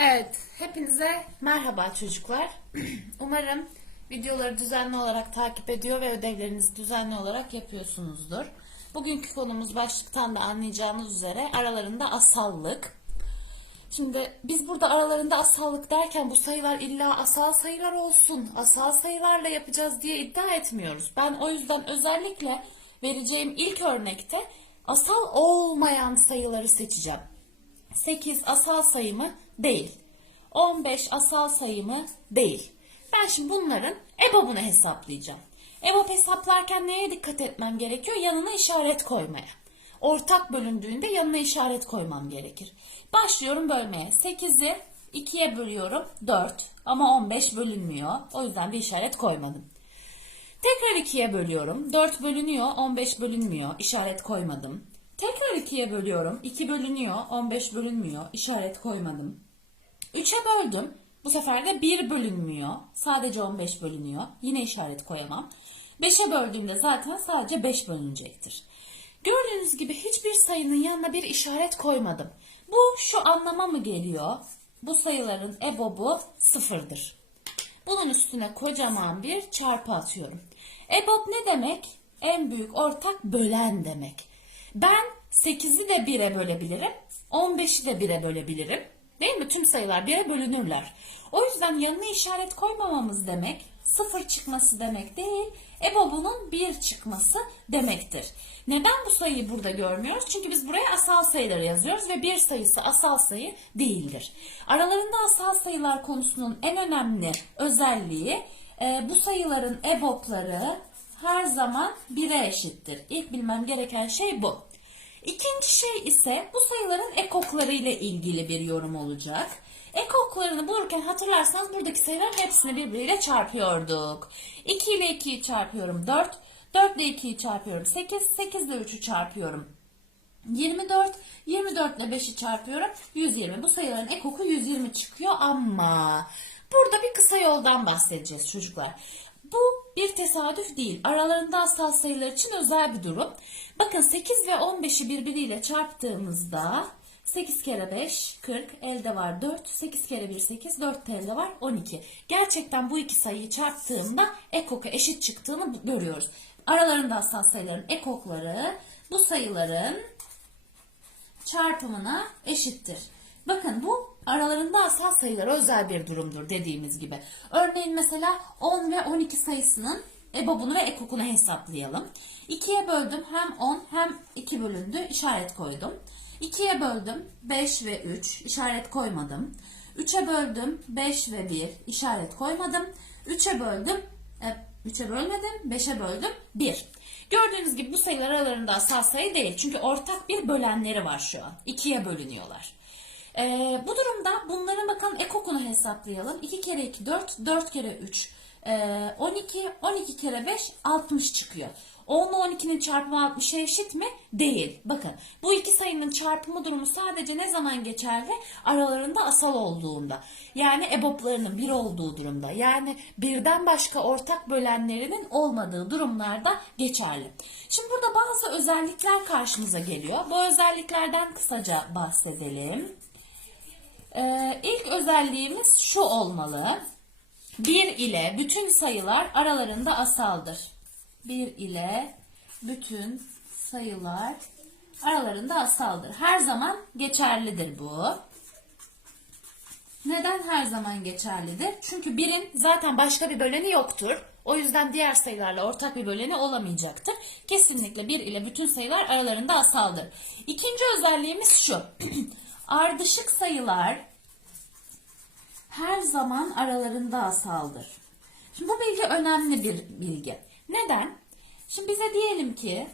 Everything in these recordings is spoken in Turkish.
Evet, hepinize merhaba çocuklar. Umarım videoları düzenli olarak takip ediyor ve ödevlerinizi düzenli olarak yapıyorsunuzdur. Bugünkü konumuz başlıktan da anlayacağınız üzere aralarında asallık. Şimdi biz burada aralarında asallık derken bu sayılar illa asal sayılar olsun, asal sayılarla yapacağız diye iddia etmiyoruz. Ben o yüzden özellikle vereceğim ilk örnekte asal olmayan sayıları seçeceğim. 8 asal sayı mı? Değil. 15 asal sayı mı? Değil. Ben şimdi bunların EBOB'unu hesaplayacağım. EBOB hesaplarken neye dikkat etmem gerekiyor? Yanına işaret koymaya. Ortak bölündüğünde yanına işaret koymam gerekir. Başlıyorum bölmeye. 8'i 2'ye bölüyorum 4 ama 15 bölünmüyor. O yüzden bir işaret koymadım. Tekrar 2'ye bölüyorum. 4 bölünüyor, 15 bölünmüyor. İşaret koymadım. Tekrar 2'ye bölüyorum. 2 bölünüyor, 15 bölünmüyor. İşaret koymadım. 3'e böldüm. Bu sefer de 1 bölünmüyor. Sadece 15 bölünüyor. Yine işaret koyamam. 5'e böldüğümde zaten sadece 5 bölünecektir. Gördüğünüz gibi hiçbir sayının yanına bir işaret koymadım. Bu şu anlama mı geliyor? Bu sayıların EBOB'u sıfırdır. Bunun üstüne kocaman bir çarpı atıyorum. EBOB ne demek? En büyük ortak bölen demek. Ben 8'i de 1'e bölebilirim. 15'i de 1'e bölebilirim. Değil mi? Tüm sayılar 1'e bölünürler. O yüzden yanına işaret koymamamız demek sıfır çıkması demek değil, EBOB'unun 1 çıkması demektir. Neden bu sayıyı burada görmüyoruz? Çünkü biz buraya asal sayıları yazıyoruz ve bir sayısı asal sayı değildir. Aralarında asal sayılar konusunun en önemli özelliği e, bu sayıların EBOB'ları her zaman 1'e eşittir. İlk bilmem gereken şey bu. İkinci şey ise bu sayıların ekokları ile ilgili bir yorum olacak. Ekoklarını bulurken hatırlarsanız buradaki sayıların hepsini birbiriyle çarpıyorduk. 2 ile 2'yi çarpıyorum 4, 4 ile 2'yi çarpıyorum 8, 8 ile 3'ü çarpıyorum 24, 24 ile 5'i çarpıyorum 120. Bu sayıların ekoku 120 çıkıyor ama burada bir kısa yoldan bahsedeceğiz çocuklar. Bu bir tesadüf değil. Aralarında asal sayılar için özel bir durum. Bakın 8 ve 15'i birbiriyle çarptığımızda 8 kere 5 40 elde var 4 8 kere 1 8 4 elde var 12. Gerçekten bu iki sayıyı çarptığımda ekoka eşit çıktığını görüyoruz. Aralarında asal sayıların ekokları bu sayıların çarpımına eşittir. Bakın bu aralarında asal sayılara özel bir durumdur dediğimiz gibi. Örneğin mesela 10 ve 12 sayısının EBOB'unu ve ekokunu hesaplayalım. 2'ye böldüm hem 10 hem 2 bölündü işaret koydum. 2'ye böldüm 5 ve 3 işaret koymadım. 3'e böldüm 5 ve 1 işaret koymadım. 3'e böldüm 3'e bölmedim 5'e böldüm 1. Gördüğünüz gibi bu sayılar aralarında asal sayı değil. Çünkü ortak bir bölenleri var şu an. 2'ye bölünüyorlar. Ee, bu durumda bunların bakalım ekokunu hesaplayalım. 2 kere 2 4, 4 kere 3 ee, 12, 12 kere 5 60 çıkıyor. 10 ile 12'nin çarpımı 60'a eşit mi? Değil. Bakın bu iki sayının çarpımı durumu sadece ne zaman geçerli? Aralarında asal olduğunda. Yani EBOB'larının bir olduğu durumda. Yani birden başka ortak bölenlerinin olmadığı durumlarda geçerli. Şimdi burada bazı özellikler karşımıza geliyor. Bu özelliklerden kısaca bahsedelim. Ee, ilk özelliğimiz şu olmalı. 1 ile bütün sayılar aralarında asaldır. 1 ile bütün sayılar aralarında asaldır. Her zaman geçerlidir bu. Neden her zaman geçerlidir? Çünkü 1'in zaten başka bir böleni yoktur. O yüzden diğer sayılarla ortak bir böleni olamayacaktır. Kesinlikle 1 ile bütün sayılar aralarında asaldır. İkinci özelliğimiz şu. Ardışık sayılar her zaman aralarında asaldır. Şimdi bu bilgi önemli bir bilgi. Neden? Şimdi bize diyelim ki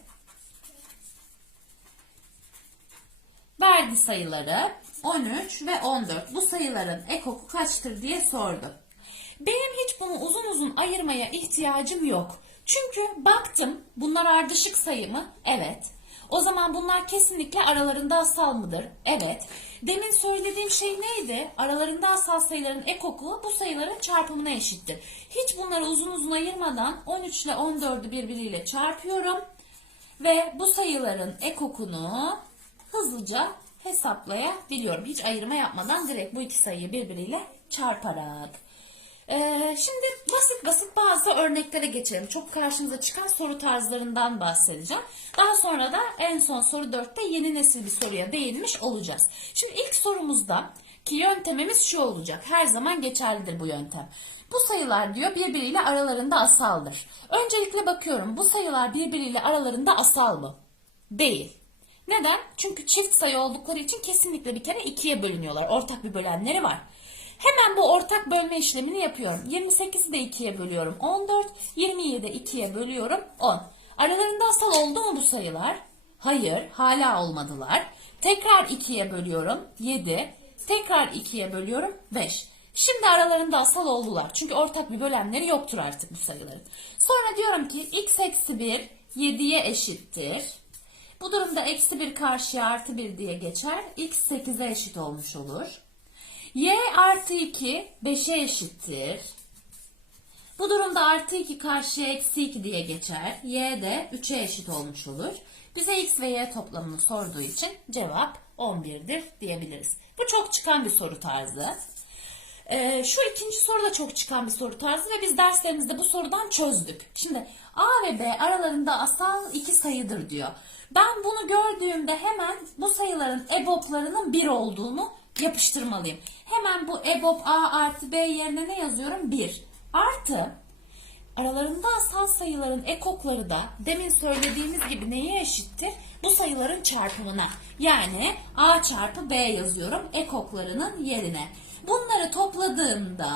verdi sayıları 13 ve 14. Bu sayıların ekoku kaçtır diye sordu. Benim hiç bunu uzun uzun ayırmaya ihtiyacım yok. Çünkü baktım bunlar ardışık sayı mı? Evet. O zaman bunlar kesinlikle aralarında asal mıdır? Evet. Demin söylediğim şey neydi? Aralarında asal sayıların ekoku bu sayıların çarpımına eşittir. Hiç bunları uzun uzun ayırmadan 13 ile 14'ü birbiriyle çarpıyorum. Ve bu sayıların ekokunu hızlıca hesaplayabiliyorum. Hiç ayırma yapmadan direkt bu iki sayıyı birbiriyle çarparak. Ee, şimdi basit basit bazı örneklere geçelim. Çok karşımıza çıkan soru tarzlarından bahsedeceğim. Daha sonra da en son soru 4'te yeni nesil bir soruya değinmiş olacağız. Şimdi ilk sorumuzda ki yöntemimiz şu olacak. Her zaman geçerlidir bu yöntem. Bu sayılar diyor birbiriyle aralarında asaldır. Öncelikle bakıyorum bu sayılar birbiriyle aralarında asal mı? Değil. Neden? Çünkü çift sayı oldukları için kesinlikle bir kere ikiye bölünüyorlar. Ortak bir bölenleri var. Hemen bu ortak bölme işlemini yapıyorum. 28'i de 2'ye bölüyorum 14, 20'yi de 2'ye bölüyorum 10. Aralarında asal oldu mu bu sayılar? Hayır, hala olmadılar. Tekrar 2'ye bölüyorum 7, tekrar 2'ye bölüyorum 5. Şimdi aralarında asal oldular. Çünkü ortak bir bölenleri yoktur artık bu sayıların. Sonra diyorum ki x eksi 1 7'ye eşittir. Bu durumda eksi 1 karşıya artı 1 diye geçer. x 8'e eşit olmuş olur. Y artı 2 5'e eşittir. Bu durumda artı 2 karşıya eksi 2 diye geçer. y de 3'e eşit olmuş olur. Bize x ve y toplamını sorduğu için cevap 11'dir diyebiliriz. Bu çok çıkan bir soru tarzı. Ee, şu ikinci soru da çok çıkan bir soru tarzı ve biz derslerimizde bu sorudan çözdük. Şimdi A ve B aralarında asal iki sayıdır diyor. Ben bunu gördüğümde hemen bu sayıların EBOB'larının 1 olduğunu yapıştırmalıyım. Hemen bu EBOB A artı B yerine ne yazıyorum? 1. Artı aralarında asal sayıların ekokları da demin söylediğimiz gibi neye eşittir? Bu sayıların çarpımına. Yani A çarpı B yazıyorum ekoklarının yerine. Bunları topladığımda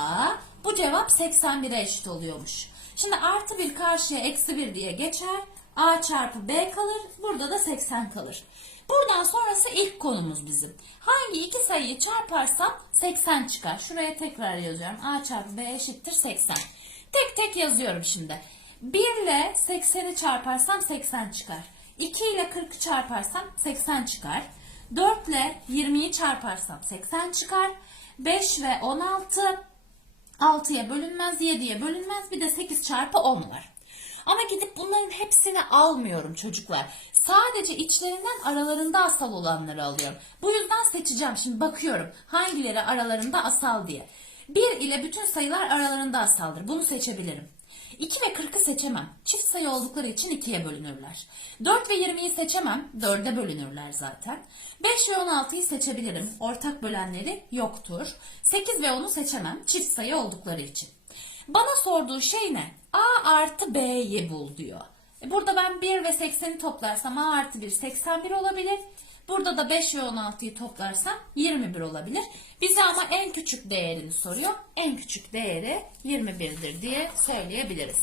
bu cevap 81'e eşit oluyormuş. Şimdi artı 1 karşıya eksi 1 diye geçer. A çarpı B kalır. Burada da 80 kalır. Buradan sonrası ilk konumuz bizim. Hangi iki sayıyı çarparsam 80 çıkar. Şuraya tekrar yazıyorum. A çarpı B eşittir 80. Tek tek yazıyorum şimdi. 1 ile 80'i çarparsam 80 çıkar. 2 ile 40'ı çarparsam 80 çıkar. 4 ile 20'yi çarparsam 80 çıkar. 5 ve 16 6'ya bölünmez, 7'ye bölünmez. Bir de 8 çarpı 10 var. Ama gidip bunların hepsini almıyorum çocuklar. Sadece içlerinden aralarında asal olanları alıyorum. Bu yüzden seçeceğim. Şimdi bakıyorum hangileri aralarında asal diye. 1 ile bütün sayılar aralarında asaldır. Bunu seçebilirim. 2 ve 40'ı seçemem. Çift sayı oldukları için 2'ye bölünürler. 4 ve 20'yi seçemem. 4'e bölünürler zaten. 5 ve 16'yı seçebilirim. Ortak bölenleri yoktur. 8 ve 10'u seçemem. Çift sayı oldukları için. Bana sorduğu şey ne? A artı B'yi bul diyor. E burada ben 1 ve 80'i toplarsam A artı 1 81 olabilir. Burada da 5 ve 16'yı toplarsam 21 olabilir. Bize ama en küçük değerini soruyor. En küçük değeri 21'dir diye söyleyebiliriz.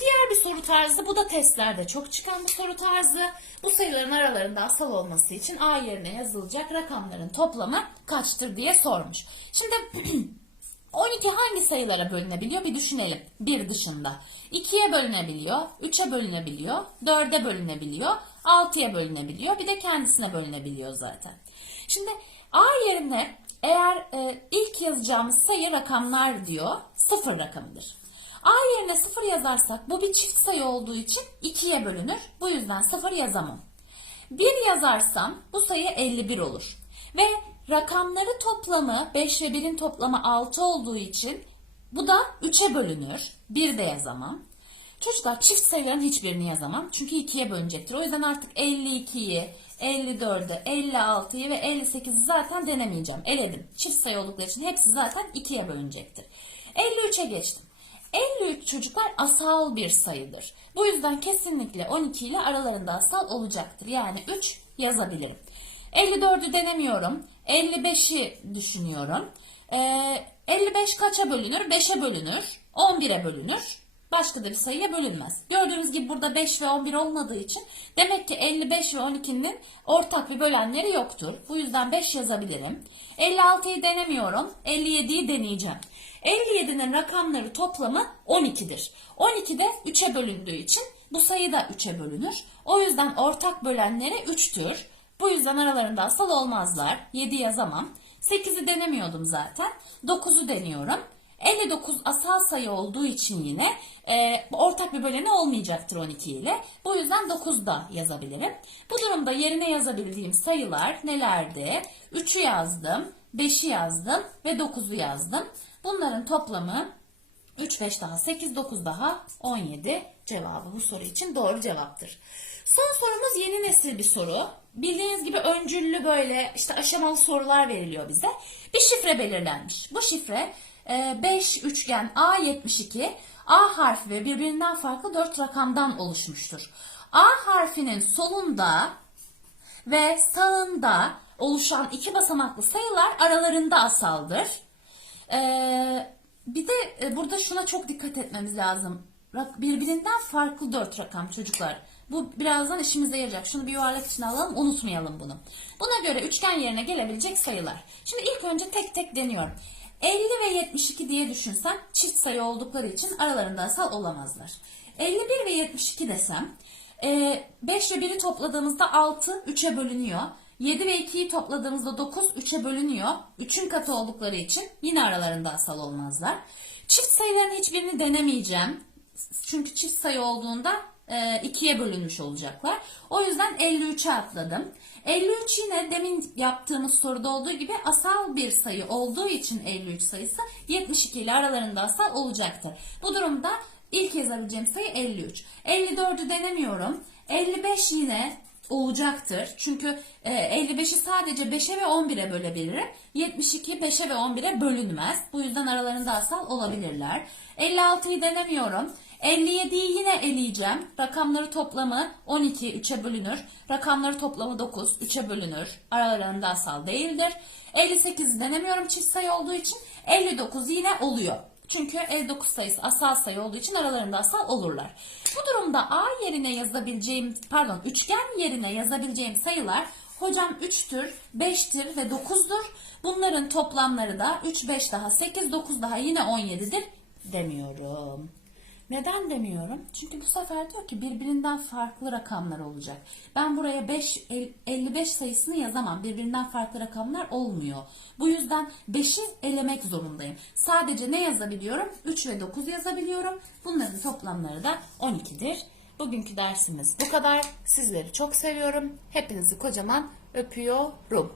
Diğer bir soru tarzı bu da testlerde çok çıkan bir soru tarzı. Bu sayıların aralarında asal olması için A yerine yazılacak rakamların toplamı kaçtır diye sormuş. Şimdi 12 hangi sayılara bölünebiliyor bir düşünelim. 1 dışında. 2'ye bölünebiliyor, 3'e bölünebiliyor, 4'e bölünebiliyor, 6'ya bölünebiliyor. Bir de kendisine bölünebiliyor zaten. Şimdi A yerine eğer e, ilk yazacağımız sayı rakamlar diyor, 0 rakamıdır. A yerine 0 yazarsak bu bir çift sayı olduğu için 2'ye bölünür. Bu yüzden 0 yazamam. 1 yazarsam bu sayı 51 olur. Ve rakamları toplamı 5 ve 1'in toplamı 6 olduğu için bu da 3'e bölünür. 1 de yazamam. Çocuklar çift sayıların hiçbirini yazamam. Çünkü 2'ye bölünecektir. O yüzden artık 52'yi, 54'ü, 56'yı ve 58'i zaten denemeyeceğim. Eledim. Çift sayı oldukları için hepsi zaten 2'ye bölünecektir. 53'e geçtim. 53 çocuklar asal bir sayıdır. Bu yüzden kesinlikle 12 ile aralarında asal olacaktır. Yani 3 yazabilirim. 54'ü denemiyorum. 55'i düşünüyorum. Ee, 55 kaça bölünür? 5'e bölünür. 11'e bölünür. Başka da bir sayıya bölünmez. Gördüğünüz gibi burada 5 ve 11 olmadığı için demek ki 55 ve 12'nin ortak bir bölenleri yoktur. Bu yüzden 5 yazabilirim. 56'yı denemiyorum. 57'yi deneyeceğim. 57'nin rakamları toplamı 12'dir. 12 de 3'e bölündüğü için bu sayı da 3'e bölünür. O yüzden ortak bölenleri 3'tür. Bu yüzden aralarında asal olmazlar. 7 yazamam. 8'i denemiyordum zaten. 9'u deniyorum. 59 asal sayı olduğu için yine e, ortak bir böleni olmayacaktır 12 ile. Bu yüzden 9 da yazabilirim. Bu durumda yerine yazabildiğim sayılar nelerdi? 3'ü yazdım, 5'i yazdım ve 9'u yazdım. Bunların toplamı 3, 5 daha 8, 9 daha 17 cevabı bu soru için doğru cevaptır. Son sorumuz yeni nesil bir soru. Bildiğiniz gibi öncüllü böyle işte aşamalı sorular veriliyor bize. Bir şifre belirlenmiş. Bu şifre 5 üçgen A72 A harfi ve birbirinden farklı 4 rakamdan oluşmuştur. A harfinin solunda ve sağında oluşan iki basamaklı sayılar aralarında asaldır. Ee, bir de e, burada şuna çok dikkat etmemiz lazım. Birbirinden farklı dört rakam çocuklar. Bu birazdan işimize yarayacak. Şunu bir yuvarlak içine alalım, unutmayalım bunu. Buna göre üçgen yerine gelebilecek sayılar. Şimdi ilk önce tek tek deniyorum. 50 ve 72 diye düşünsem çift sayı oldukları için aralarında asal olamazlar. 51 ve 72 desem 5 ve 1'i topladığımızda 6 3'e bölünüyor. 7 ve 2'yi topladığımızda 9 3'e bölünüyor. 3'ün katı oldukları için yine aralarında asal olmazlar. Çift sayıların hiçbirini denemeyeceğim. Çünkü çift sayı olduğunda e, 2'ye bölünmüş olacaklar. O yüzden 53'e atladım. 53 yine demin yaptığımız soruda olduğu gibi asal bir sayı olduğu için 53 sayısı 72 ile aralarında asal olacaktır. Bu durumda ilk yazabileceğim sayı 53. 54'ü denemiyorum. 55 yine olacaktır. Çünkü e, 55'i sadece 5'e ve 11'e bölebilirim. 72 5'e ve 11'e bölünmez. Bu yüzden aralarında asal olabilirler. 56'yı denemiyorum. 57'yi yine eleyeceğim. Rakamları toplamı 12 3'e bölünür. Rakamları toplamı 9 3'e bölünür. Aralarında asal değildir. 58'i denemiyorum çift sayı olduğu için. 59 yine oluyor. Çünkü 59 sayısı asal sayı olduğu için aralarında asal olurlar. Bu durumda A yerine yazabileceğim, pardon üçgen yerine yazabileceğim sayılar hocam 3'tür, 5'tir ve 9'dur. Bunların toplamları da 3, 5 daha 8, 9 daha yine 17'dir demiyorum. Neden demiyorum? Çünkü bu sefer diyor ki birbirinden farklı rakamlar olacak. Ben buraya 5 el- 55 sayısını yazamam. Birbirinden farklı rakamlar olmuyor. Bu yüzden 5'i elemek zorundayım. Sadece ne yazabiliyorum? 3 ve 9 yazabiliyorum. Bunların toplamları da 12'dir. Bugünkü dersimiz bu kadar. Sizleri çok seviyorum. Hepinizi kocaman öpüyorum.